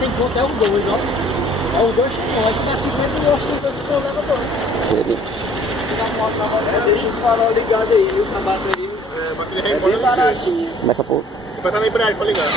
100 conto é o 2, ó. É o 2 não, esse dá 50 e o outro 2 que eu levo 2. Deixa os farol ligados aí, viu? Essa bateria é bem baratinho. Começa a pôr. Vai estar na embreagem pra ligar.